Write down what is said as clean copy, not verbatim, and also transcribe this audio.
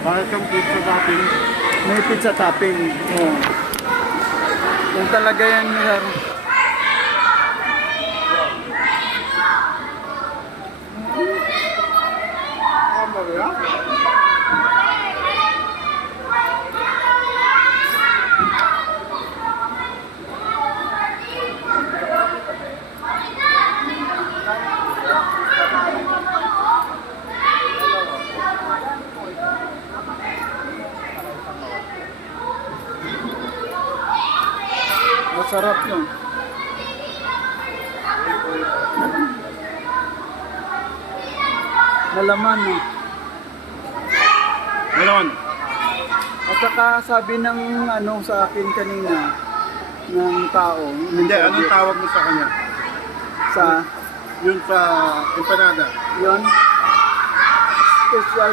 Bakit yung pizza topping? May pizza topping. Oh. Yung talaga yan, sir. Tama ba yan? Masarap yun. Malaman, no? Meron. At saka sabi ng ano sa akin kanina, ng tao. Hindi, anong tawag mo sa kanya? Sa, Yun sa empanada. yun, special